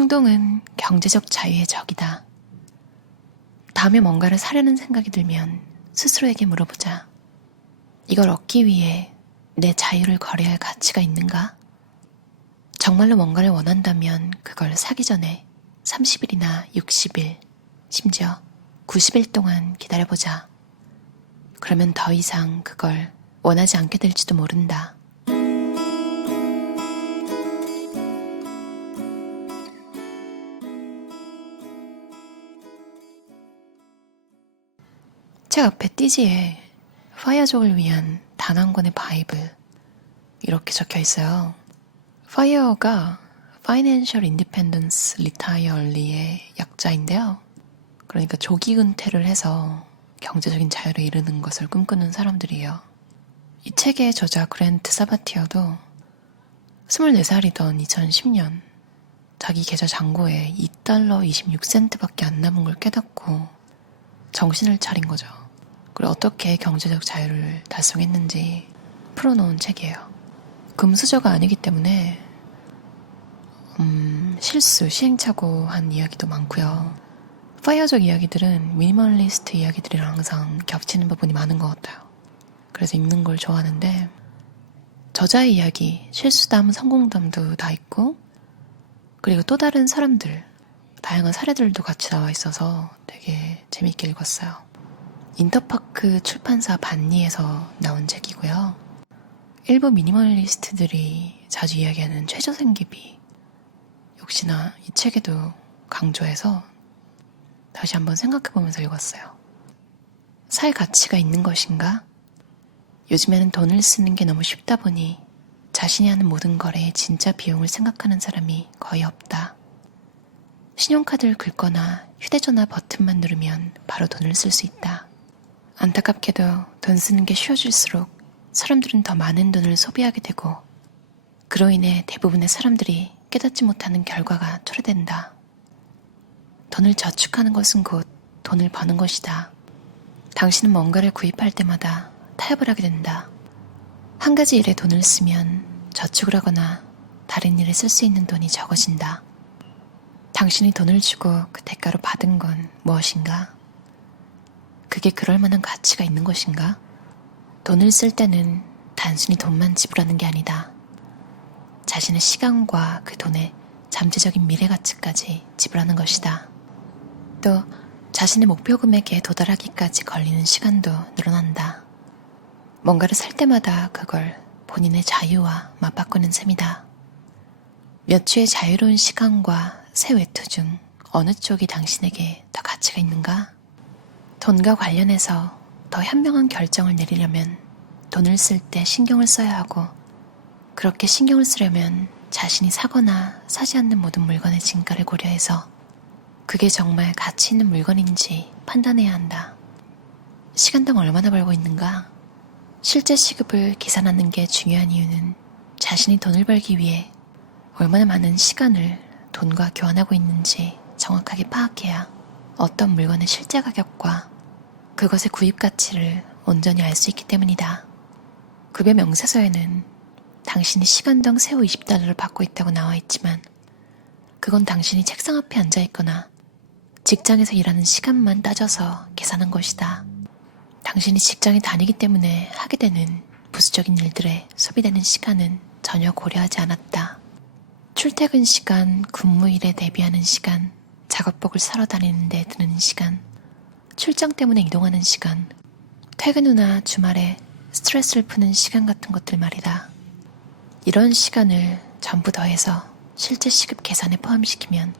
충동은 경제적 자유의 적이다. 다음에 뭔가를 사려는 생각이 들면 스스로에게 물어보자. 이걸 얻기 위해 내 자유를 거래할 가치가 있는가? 정말로 뭔가를 원한다면 그걸 사기 전에 30일이나 60일, 심지어 90일 동안 기다려보자. 그러면 더 이상 그걸 원하지 않게 될지도 모른다. 책 앞에 띠지에 파이어족을 위한 단 한 권의 바이블 이렇게 적혀 있어요. 파이어가 Financial Independence Retire Early의 약자인데요. 그러니까 조기 은퇴를 해서 경제적인 자유를 이루는 것을 꿈꾸는 사람들이에요. 이 책의 저자 그랜트 사바티어도 24살이던 2010년 자기 계좌 잔고에 $2.26밖에 안 남은 걸 깨닫고 정신을 차린 거죠. 그리고 어떻게 경제적 자유를 달성했는지 풀어놓은 책이에요. 금수저가 아니기 때문에 실수, 시행착오한 이야기도 많고요. 파이어족 이야기들은 미니멀리스트 이야기들이랑 항상 겹치는 부분이 많은 것 같아요. 그래서 읽는 걸 좋아하는데 저자의 이야기, 실수담, 성공담도 다 있고 그리고 또 다른 사람들, 다양한 사례들도 같이 나와 있어서 되게 재밌게 읽었어요. 인터파크 출판사 반니에서 나온 책이고요. 일부 미니멀리스트들이 자주 이야기하는 최저생계비 역시나 이 책에도 강조해서 다시 한번 생각해보면서 읽었어요. 살 가치가 있는 것인가? 요즘에는 돈을 쓰는 게 너무 쉽다 보니 자신이 하는 모든 거래의 진짜 비용을 생각하는 사람이 거의 없다. 신용카드를 긁거나 휴대전화 버튼만 누르면 바로 돈을 쓸 수 있다. 안타깝게도 돈 쓰는 게 쉬워질수록 사람들은 더 많은 돈을 소비하게 되고 그로 인해 대부분의 사람들이 깨닫지 못하는 결과가 초래된다. 돈을 저축하는 것은 곧 돈을 버는 것이다. 당신은 뭔가를 구입할 때마다 타협을 하게 된다. 한 가지 일에 돈을 쓰면 저축을 하거나 다른 일에 쓸 수 있는 돈이 적어진다. 당신이 돈을 주고 그 대가로 받은 건 무엇인가? 그게 그럴 만한 가치가 있는 것인가? 돈을 쓸 때는 단순히 돈만 지불하는 게 아니다. 자신의 시간과 그 돈의 잠재적인 미래 가치까지 지불하는 것이다. 또 자신의 목표 금액에 도달하기까지 걸리는 시간도 늘어난다. 뭔가를 살 때마다 그걸 본인의 자유와 맞바꾸는 셈이다. 몇 주의 자유로운 시간과 새 외투 중 어느 쪽이 당신에게 더 가치가 있는가? 돈과 관련해서 더 현명한 결정을 내리려면 돈을 쓸 때 신경을 써야 하고 그렇게 신경을 쓰려면 자신이 사거나 사지 않는 모든 물건의 진가를 고려해서 그게 정말 가치 있는 물건인지 판단해야 한다. 시간당 얼마나 벌고 있는가? 실제 시급을 계산하는 게 중요한 이유는 자신이 돈을 벌기 위해 얼마나 많은 시간을 돈과 교환하고 있는지 정확하게 파악해야 어떤 물건의 실제 가격과 그것의 구입 가치를 온전히 알 수 있기 때문이다. 급여 명세서에는 당신이 시간당 새우 $20를 받고 있다고 나와 있지만 그건 당신이 책상 앞에 앉아 있거나 직장에서 일하는 시간만 따져서 계산한 것이다. 당신이 직장에 다니기 때문에 하게 되는 부수적인 일들에 소비되는 시간은 전혀 고려하지 않았다. 출퇴근 시간, 근무일에 대비하는 시간, 작업복을 사러 다니는 데 드는 시간, 출장 때문에 이동하는 시간, 퇴근 후나 주말에 스트레스를 푸는 시간 같은 것들 말이다. 이런 시간을 전부 더해서 실제 시급 계산에 포함시키면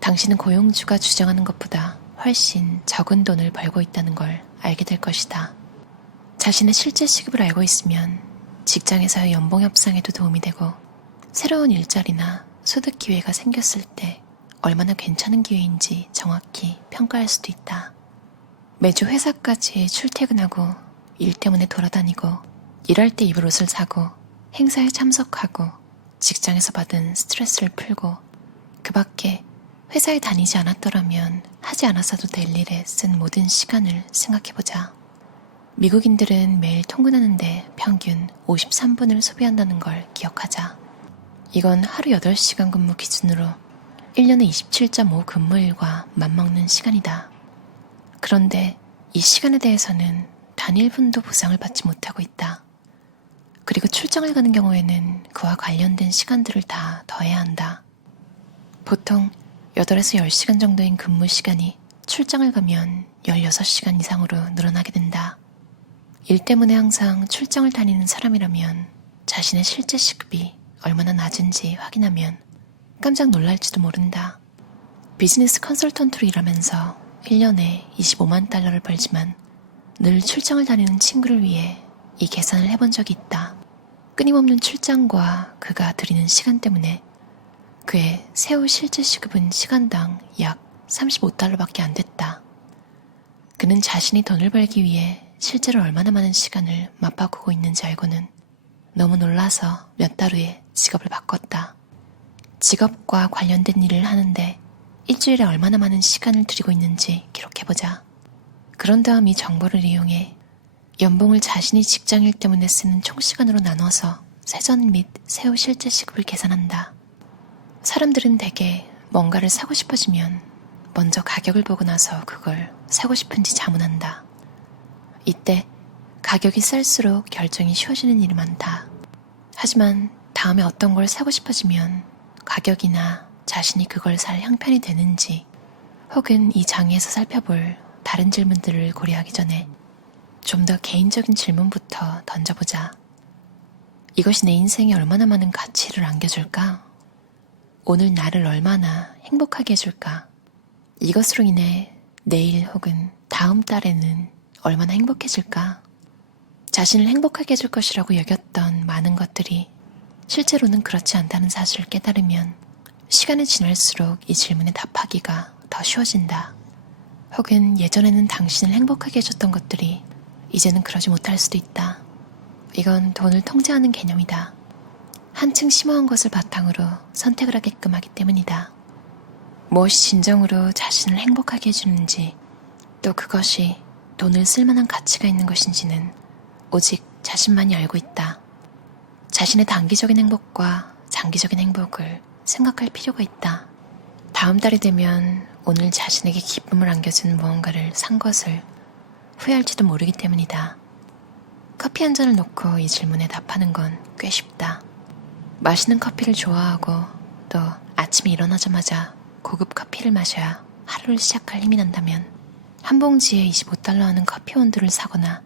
당신은 고용주가 주장하는 것보다 훨씬 적은 돈을 벌고 있다는 걸 알게 될 것이다. 자신의 실제 시급을 알고 있으면 직장에서의 연봉 협상에도 도움이 되고 새로운 일자리나 소득 기회가 생겼을 때 얼마나 괜찮은 기회인지 정확히 평가할 수도 있다. 매주 회사까지 출퇴근하고 일 때문에 돌아다니고 일할 때 입을 옷을 사고 행사에 참석하고 직장에서 받은 스트레스를 풀고 그 밖에 회사에 다니지 않았더라면 하지 않았어도 될 일에 쓴 모든 시간을 생각해보자. 미국인들은 매일 통근하는데 평균 53분을 소비한다는 걸 기억하자. 이건 하루 8시간 근무 기준으로 1년에 27.5 근무일과 맞먹는 시간이다. 그런데 이 시간에 대해서는 단 1분도 보상을 받지 못하고 있다. 그리고 출장을 가는 경우에는 그와 관련된 시간들을 다 더해야 한다. 보통 8에서 10시간 정도인 근무 시간이 출장을 가면 16시간 이상으로 늘어나게 된다. 일 때문에 항상 출장을 다니는 사람이라면 자신의 실제 시급이 얼마나 낮은지 확인하면 깜짝 놀랄지도 모른다. 비즈니스 컨설턴트로 일하면서 1년에 25만 달러를 벌지만 늘 출장을 다니는 친구를 위해 이 계산을 해본 적이 있다. 끊임없는 출장과 그가 들이는 시간 때문에 그의 세후 실제 시급은 시간당 약 35달러밖에 안 됐다. 그는 자신이 돈을 벌기 위해 실제로 얼마나 많은 시간을 맞바꾸고 있는지 알고는 너무 놀라서 몇 달 후에 직업을 바꿨다. 직업과 관련된 일을 하는데 일주일에 얼마나 많은 시간을 들이고 있는지 기록해보자. 그런 다음 이 정보를 이용해 연봉을 자신이 직장일 때문에 쓰는 총시간으로 나눠서 세전 및 세후 실제 시급을 계산한다. 사람들은 대개 뭔가를 사고 싶어지면 먼저 가격을 보고 나서 그걸 사고 싶은지 자문한다. 이때 가격이 쌀수록 결정이 쉬워지는 일이 많다. 하지만 다음에 어떤 걸 사고 싶어지면 가격이나 자신이 그걸 살 형편이 되는지 혹은 이 장에서 살펴볼 다른 질문들을 고려하기 전에 좀 더 개인적인 질문부터 던져보자. 이것이 내 인생에 얼마나 많은 가치를 안겨줄까? 오늘 나를 얼마나 행복하게 해줄까? 이것으로 인해 내일 혹은 다음 달에는 얼마나 행복해질까? 자신을 행복하게 해줄 것이라고 여겼던 많은 것들이 실제로는 그렇지 않다는 사실을 깨달으면 시간이 지날수록 이 질문에 답하기가 더 쉬워진다. 혹은 예전에는 당신을 행복하게 해줬던 것들이 이제는 그러지 못할 수도 있다. 이건 돈을 통제하는 개념이다. 한층 심오한 것을 바탕으로 선택을 하게끔 하기 때문이다. 무엇이 진정으로 자신을 행복하게 해주는지, 또 그것이 돈을 쓸만한 가치가 있는 것인지는 오직 자신만이 알고 있다. 자신의 단기적인 행복과 장기적인 행복을 생각할 필요가 있다. 다음 달이 되면 오늘 자신에게 기쁨을 안겨주는 무언가를 산 것을 후회할지도 모르기 때문이다. 커피 한 잔을 놓고 이 질문에 답하는 건 꽤 쉽다. 마시는 커피를 좋아하고 또 아침에 일어나자마자 고급 커피를 마셔야 하루를 시작할 힘이 난다면 한 봉지에 25달러 하는 커피 원두를 사거나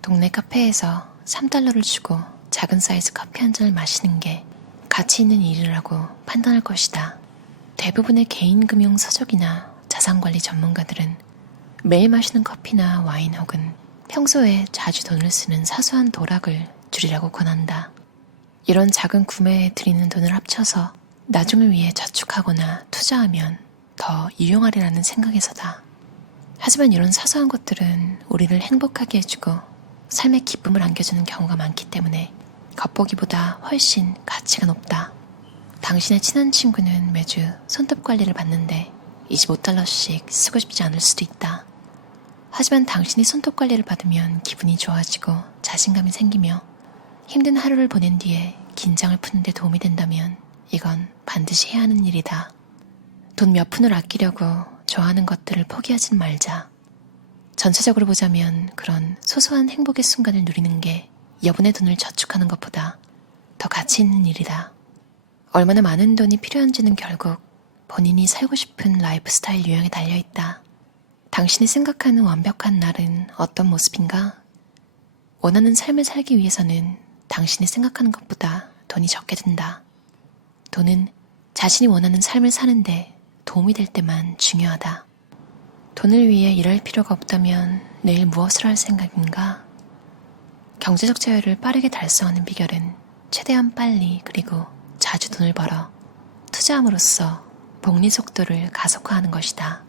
동네 카페에서 3달러를 주고 작은 사이즈 커피 한 잔을 마시는 게 가치 있는 일이라고 판단할 것이다. 대부분의 개인금융 서적이나 자산관리 전문가들은 매일 마시는 커피나 와인 혹은 평소에 자주 돈을 쓰는 사소한 도락을 줄이라고 권한다. 이런 작은 구매에 들이는 돈을 합쳐서 나중을 위해 저축하거나 투자하면 더 유용하리라는 생각에서다. 하지만 이런 사소한 것들은 우리를 행복하게 해주고 삶의 기쁨을 안겨주는 경우가 많기 때문에 겉보기보다 훨씬 가치가 높다. 당신의 친한 친구는 매주 손톱 관리를 받는데 25달러씩 쓰고 싶지 않을 수도 있다. 하지만 당신이 손톱 관리를 받으면 기분이 좋아지고 자신감이 생기며 힘든 하루를 보낸 뒤에 긴장을 푸는 데 도움이 된다면 이건 반드시 해야 하는 일이다. 돈 몇 푼을 아끼려고 좋아하는 것들을 포기하진 말자. 전체적으로 보자면 그런 소소한 행복의 순간을 누리는 게 여분의 돈을 저축하는 것보다 더 가치 있는 일이다. 얼마나 많은 돈이 필요한지는 결국 본인이 살고 싶은 라이프 스타일 유형에 달려있다. 당신이 생각하는 완벽한 날은 어떤 모습인가? 원하는 삶을 살기 위해서는 당신이 생각하는 것보다 돈이 적게 든다. 돈은 자신이 원하는 삶을 사는데 도움이 될 때만 중요하다. 돈을 위해 일할 필요가 없다면 내일 무엇을 할 생각인가? 경제적 자유를 빠르게 달성하는 비결은 최대한 빨리 그리고 자주 돈을 벌어 투자함으로써 복리 속도를 가속화하는 것이다.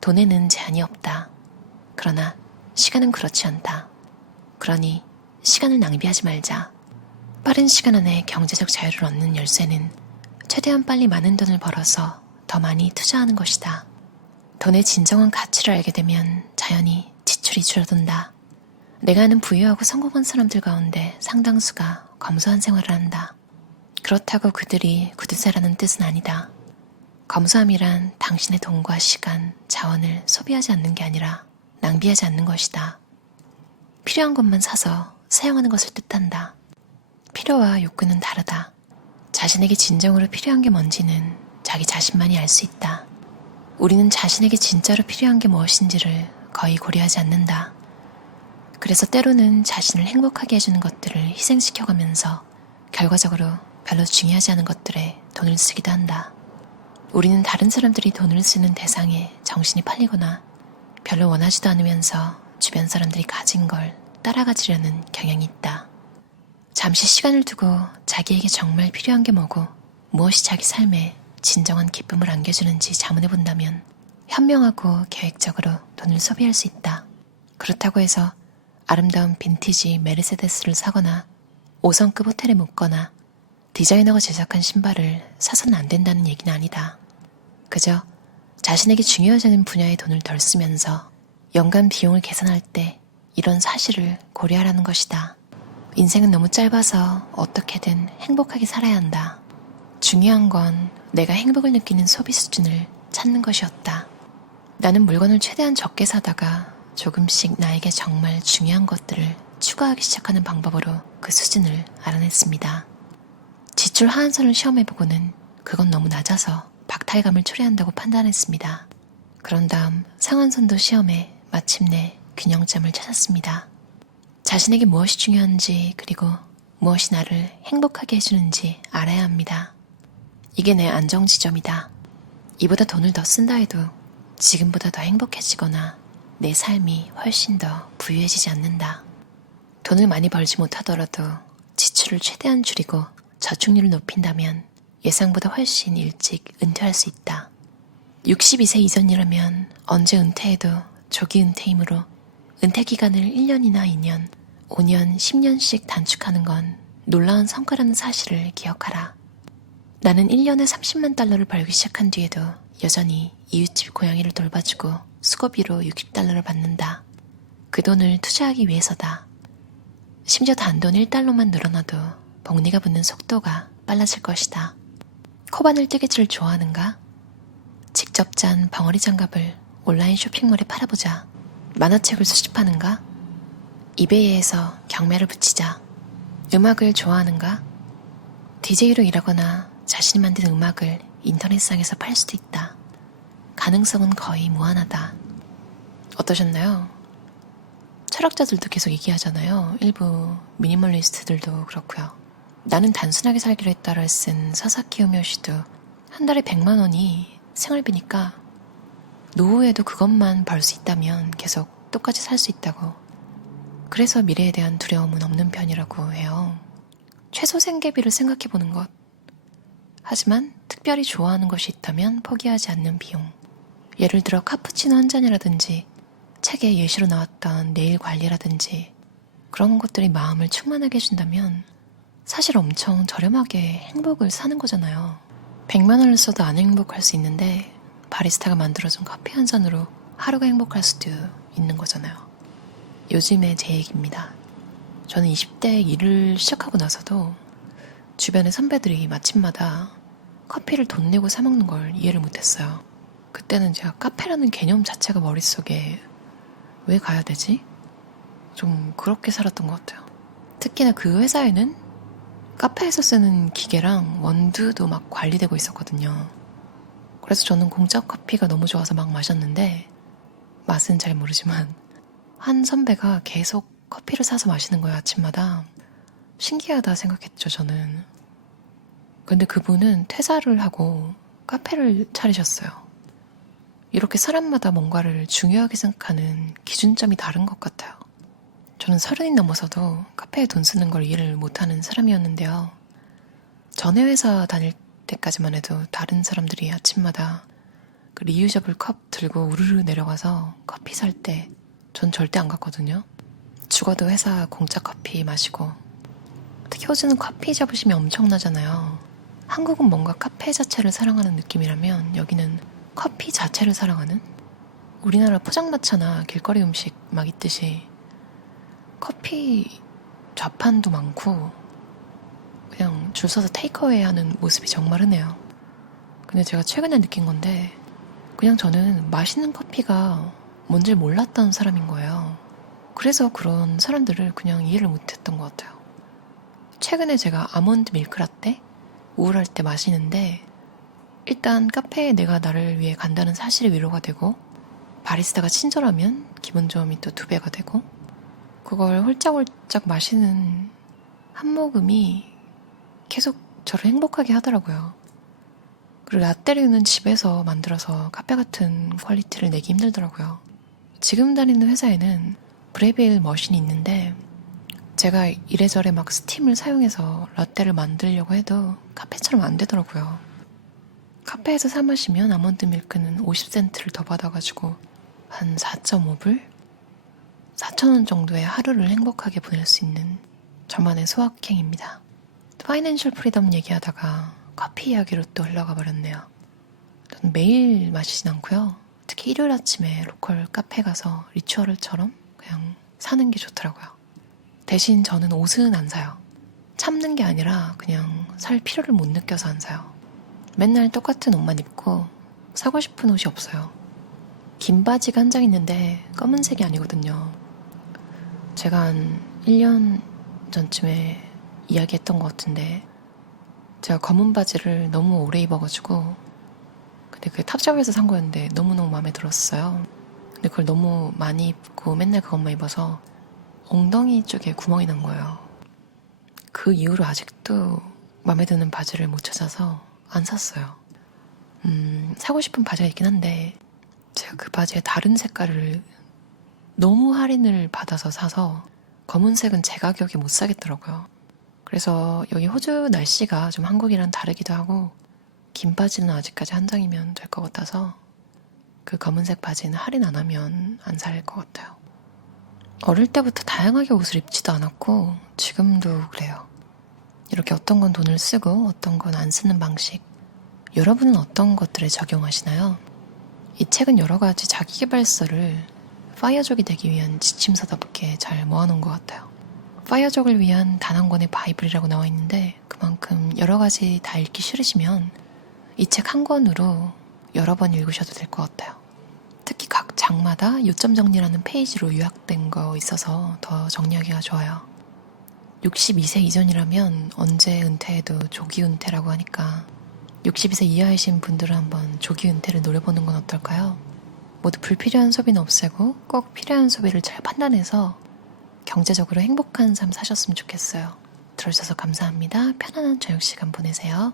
돈에는 제한이 없다. 그러나 시간은 그렇지 않다. 그러니 시간을 낭비하지 말자. 빠른 시간 안에 경제적 자유를 얻는 열쇠는 최대한 빨리 많은 돈을 벌어서 더 많이 투자하는 것이다. 돈의 진정한 가치를 알게 되면 자연히 지출이 줄어든다. 내가 아는 부유하고 성공한 사람들 가운데 상당수가 검소한 생활을 한다. 그렇다고 그들이 구두쇠라는 뜻은 아니다. 검소함이란 당신의 돈과 시간, 자원을 소비하지 않는 게 아니라 낭비하지 않는 것이다. 필요한 것만 사서 사용하는 것을 뜻한다. 필요와 욕구는 다르다. 자신에게 진정으로 필요한 게 뭔지는 자기 자신만이 알 수 있다. 우리는 자신에게 진짜로 필요한 게 무엇인지를 거의 고려하지 않는다. 그래서 때로는 자신을 행복하게 해주는 것들을 희생시켜가면서 결과적으로 별로 중요하지 않은 것들에 돈을 쓰기도 한다. 우리는 다른 사람들이 돈을 쓰는 대상에 정신이 팔리거나 별로 원하지도 않으면서 주변 사람들이 가진 걸 따라가지려는 경향이 있다. 잠시 시간을 두고 자기에게 정말 필요한 게 뭐고 무엇이 자기 삶에 진정한 기쁨을 안겨주는지 자문해 본다면 현명하고 계획적으로 돈을 소비할 수 있다. 그렇다고 해서 아름다운 빈티지 메르세데스를 사거나 5성급 호텔에 묵거나 디자이너가 제작한 신발을 사서는 안 된다는 얘기는 아니다. 그저 자신에게 중요하지 않은 분야에 돈을 덜 쓰면서 연간 비용을 계산할 때 이런 사실을 고려하라는 것이다. 인생은 너무 짧아서 어떻게든 행복하게 살아야 한다. 중요한 건 내가 행복을 느끼는 소비 수준을 찾는 것이었다. 나는 물건을 최대한 적게 사다가 조금씩 나에게 정말 중요한 것들을 추가하기 시작하는 방법으로 그 수준을 알아냈습니다. 지출 하한선을 시험해보고는 그건 너무 낮아서 박탈감을 초래한다고 판단했습니다. 그런 다음 상한선도 시험해 마침내 균형점을 찾았습니다. 자신에게 무엇이 중요한지 그리고 무엇이 나를 행복하게 해주는지 알아야 합니다. 이게 내 안정 지점이다. 이보다 돈을 더 쓴다 해도 지금보다 더 행복해지거나 내 삶이 훨씬 더 부유해지지 않는다. 돈을 많이 벌지 못하더라도 지출을 최대한 줄이고 저축률을 높인다면 예상보다 훨씬 일찍 은퇴할 수 있다. 62세 이전이라면 언제 은퇴해도 조기 은퇴이므로 은퇴 기간을 1년이나 2년, 5년, 10년씩 단축하는 건 놀라운 성과라는 사실을 기억하라. 나는 1년에 30만 달러를 벌기 시작한 뒤에도 여전히 이웃집 고양이를 돌봐주고 수고비로 60달러를 받는다. 그 돈을 투자하기 위해서다. 심지어 단돈 1달러만 늘어나도 복리가 붙는 속도가 빨라질 것이다. 코바늘 뜨개질을 좋아하는가? 직접 짠 벙어리 장갑을 온라인 쇼핑몰에 팔아보자. 만화책을 수집하는가? 이베이에서 경매를 붙이자. 음악을 좋아하는가? DJ로 일하거나 자신이 만든 음악을 인터넷상에서 팔 수도 있다. 가능성은 거의 무한하다. 어떠셨나요? 철학자들도 계속 얘기하잖아요. 일부 미니멀리스트들도 그렇고요. 나는 단순하게 살기로 했다를 쓴 사사키 우미오시도 한 달에 100만 원이 생활비니까 노후에도 그것만 벌 수 있다면 계속 똑같이 살 수 있다고. 그래서 미래에 대한 두려움은 없는 편이라고 해요. 최소 생계비를 생각해보는 것. 하지만 특별히 좋아하는 것이 있다면 포기하지 않는 비용. 예를 들어 카푸치노 한 잔이라든지 책에 예시로 나왔던 네일 관리라든지 그런 것들이 마음을 충만하게 해준다면 사실 엄청 저렴하게 행복을 사는 거잖아요. 100만 원을 써도 안 행복할 수 있는데 바리스타가 만들어준 커피 한 잔으로 하루가 행복할 수도 있는 거잖아요. 요즘의 제 얘기입니다. 저는 20대에 일을 시작하고 나서도 주변의 선배들이 마침마다 커피를 돈 내고 사 먹는 걸 이해를 못했어요. 그때는 제가 카페라는 개념 자체가 머릿속에 왜 가야 되지? 좀 그렇게 살았던 것 같아요. 특히나 그 회사에는 카페에서 쓰는 기계랑 원두도 막 관리되고 있었거든요. 그래서 저는 공짜 커피가 너무 좋아서 막 마셨는데 맛은 잘 모르지만 한 선배가 계속 커피를 사서 마시는 거예요, 아침마다. 신기하다 생각했죠, 저는. 근데 그분은 퇴사를 하고 카페를 차리셨어요. 이렇게 사람마다 뭔가를 중요하게 생각하는 기준점이 다른 것 같아요. 저는 30이 넘어서도 카페에 돈 쓰는 걸 이해를 못하는 사람이었는데요. 전에 회사 다닐 때까지만 해도 다른 사람들이 아침마다 그 리유저블 컵 들고 우르르 내려가서 커피 살 때 전 절대 안 갔거든요. 죽어도 회사 공짜 커피 마시고. 특히 호주는 커피 자부심이 엄청나잖아요. 한국은 뭔가 카페 자체를 사랑하는 느낌이라면 여기는 커피 자체를 사랑하는? 우리나라 포장마차나 길거리 음식 막 있듯이 커피 좌판도 많고 그냥 줄 서서 테이크어웨이 하는 모습이 정말 흔해요. 근데 제가 최근에 느낀 건데 그냥 저는 맛있는 커피가 뭔지 몰랐던 사람인 거예요. 그래서 그런 사람들을 그냥 이해를 못했던 것 같아요. 최근에 제가 아몬드 밀크라떼 우울할 때 마시는데 일단 카페에 내가 나를 위해 간다는 사실이 위로가 되고 바리스타가 친절하면 기분 좋음이 또 2배가 되고 그걸 홀짝홀짝 마시는 한 모금이 계속 저를 행복하게 하더라고요. 그리고 라떼류는 집에서 만들어서 카페 같은 퀄리티를 내기 힘들더라고요. 지금 다니는 회사에는 브레빌 머신이 있는데 제가 이래저래 막 스팀을 사용해서 라떼를 만들려고 해도 카페처럼 안 되더라고요. 카페에서 사 마시면 아몬드 밀크는 50센트를 더 받아가지고 한 4.5불? 4,000원 정도의 하루를 행복하게 보낼 수 있는 저만의 소확행입니다. 파이낸셜 프리덤 얘기하다가 커피 이야기로 또 흘러가 버렸네요. 저는 매일 마시진 않고요. 특히 일요일 아침에 로컬 카페 가서 리추얼처럼 그냥 사는 게 좋더라고요. 대신 저는 옷은 안 사요. 참는 게 아니라 그냥 살 필요를 못 느껴서 안 사요. 맨날 똑같은 옷만 입고 사고 싶은 옷이 없어요. 긴 바지가 한 장 있는데 검은색이 아니거든요. 제가 한 1년 전쯤에 이야기했던 것 같은데 제가 검은 바지를 너무 오래 입어가지고 근데 그게 탑샵에서 산 거였는데 너무너무 마음에 들었어요. 근데 그걸 너무 많이 입고 맨날 그것만 입어서 엉덩이 쪽에 구멍이 난 거예요. 그 이후로 아직도 마음에 드는 바지를 못 찾아서 안 샀어요. 사고 싶은 바지가 있긴 한데 제가 그 바지에 다른 색깔을 너무 할인을 받아서 사서 검은색은 제 가격에 못 사겠더라고요. 그래서 여기 호주 날씨가 좀 한국이랑 다르기도 하고 긴 바지는 아직까지 한 장이면 될 것 같아서 그 검은색 바지는 할인 안 하면 안 살 것 같아요. 어릴 때부터 다양하게 옷을 입지도 않았고 지금도 그래요. 이렇게 어떤 건 돈을 쓰고 어떤 건 안 쓰는 방식. 여러분은 어떤 것들에 적용하시나요? 이 책은 여러 가지 자기계발서를 파이어족이 되기 위한 지침서답게 잘 모아놓은 것 같아요. 파이어족을 위한 단 한 권의 바이블이라고 나와 있는데 그만큼 여러 가지 다 읽기 싫으시면 이 책 한 권으로 여러 번 읽으셔도 될 것 같아요. 특히 각 장마다 요점 정리라는 페이지로 요약된 거 있어서 더 정리하기가 좋아요. 62세 이전이라면 언제 은퇴해도 조기 은퇴라고 하니까 62세 이하이신 분들은 한번 조기 은퇴를 노려보는 건 어떨까요? 모두 불필요한 소비는 없애고 꼭 필요한 소비를 잘 판단해서 경제적으로 행복한 삶 사셨으면 좋겠어요. 들어주셔서 감사합니다. 편안한 저녁 시간 보내세요.